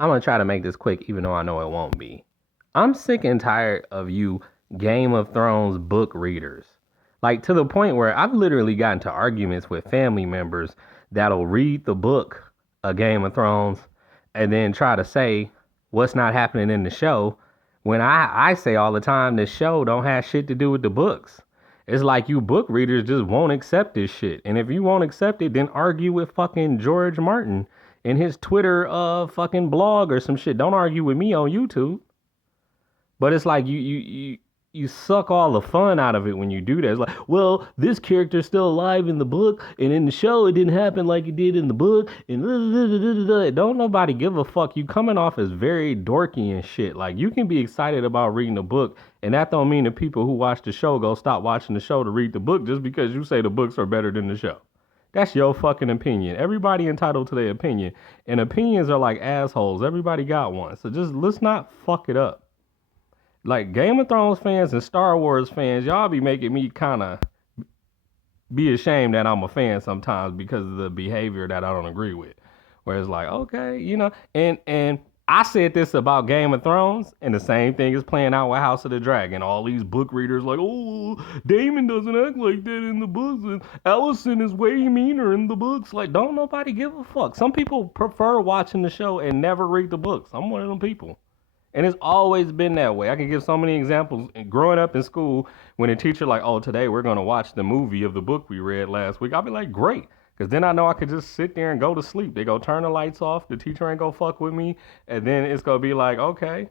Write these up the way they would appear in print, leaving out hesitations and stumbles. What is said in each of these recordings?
I'm gonna try to make this quick, even though I know it won't be. I'm sick and tired of you Game of Thrones book readers. Like, to the point where I've literally gotten to arguments with family members that'll read the book of Game of Thrones and then try to say what's not happening in the show when I say all the time the show don't have shit to do with the books. It's like you book readers just won't accept this shit. And if you won't accept it, then argue with fucking George Martin in his Twitter fucking blog or some shit. Don't argue with me on YouTube. But it's like you suck all the fun out of it when you do that. It's like, well, this character's still alive in the book, and in the show it didn't happen like it did in the book, and don't nobody give a fuck. You coming off as very dorky and shit. Like, you can be excited about reading the book, and that don't mean the people who watch the show go stop watching the show to read the book just because you say the books are better than the show. That's your fucking opinion. Everybody entitled to their opinion, and opinions are like assholes. Everybody got one. So just let's not fuck it up. Like, Game of Thrones fans and Star Wars fans, y'all be making me kind of be ashamed that I'm a fan sometimes because of the behavior that I don't agree with. Where it's like, okay, and I said this about Game of Thrones, and the same thing is playing out with House of the Dragon. All these book readers like, oh, Daemon doesn't act like that in the books, and Alicent is way meaner in the books. Like, don't nobody give a fuck. Some people prefer watching the show and never read the books. I'm one of them people. And it's always been that way. I can give so many examples. Growing up in school, when a teacher like, oh, today we're going to watch the movie of the book we read last week, I'll be like, great. Because then I know I could just sit there and go to sleep. They go turn the lights off. The teacher ain't going to fuck with me. And then it's going to be like, okay,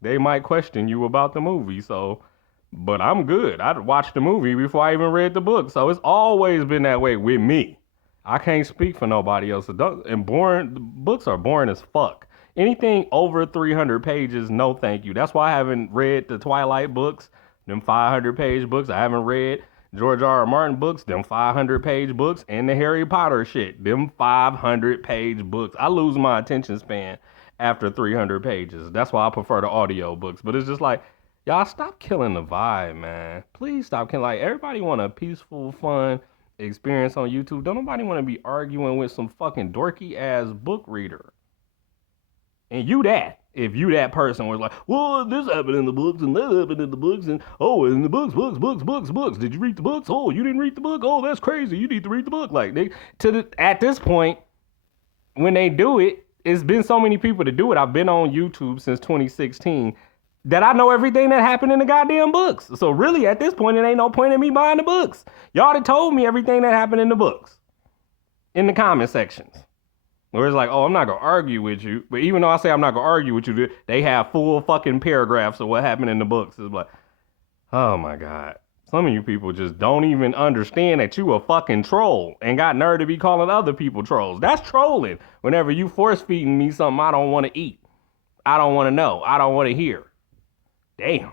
they might question you about the movie. So, but I'm good. I'd watch the movie before I even read the book. So it's always been that way with me. I can't speak for nobody else. And boring, books are boring as fuck. Anything over 300 pages, no thank you. That's why I haven't read the Twilight books, them 500-page books. I haven't read George R. R. Martin books, them 500-page books, and the Harry Potter shit, them 500-page books. I lose my attention span after 300 pages. That's why I prefer the audio books. But it's just like, y'all stop killing the vibe, man. Please stop killing. Like, everybody want a peaceful, fun experience on YouTube. Don't nobody want to be arguing with some fucking dorky ass book reader. And if you that person was like, well, this happened in the books and that happened in the books and oh, in the books. Did you read the books? Oh, you didn't read the book? Oh, that's crazy. You need to read the book. Like, at this point, when they do it, it's been so many people to do it. I've been on YouTube since 2016 that I know everything that happened in the goddamn books. So really, at this point, it ain't no point in me buying the books. Y'all done told me everything that happened in the books in the comment sections. Where it's like, oh, I'm not going to argue with you. But even though I say I'm not going to argue with you, they have full fucking paragraphs of what happened in the books. It's like, oh my God. Some of you people just don't even understand that you a fucking troll and got nerve to be calling other people trolls. That's trolling. Whenever you force feeding me something I don't want to eat. I don't want to know. I don't want to hear. Damn.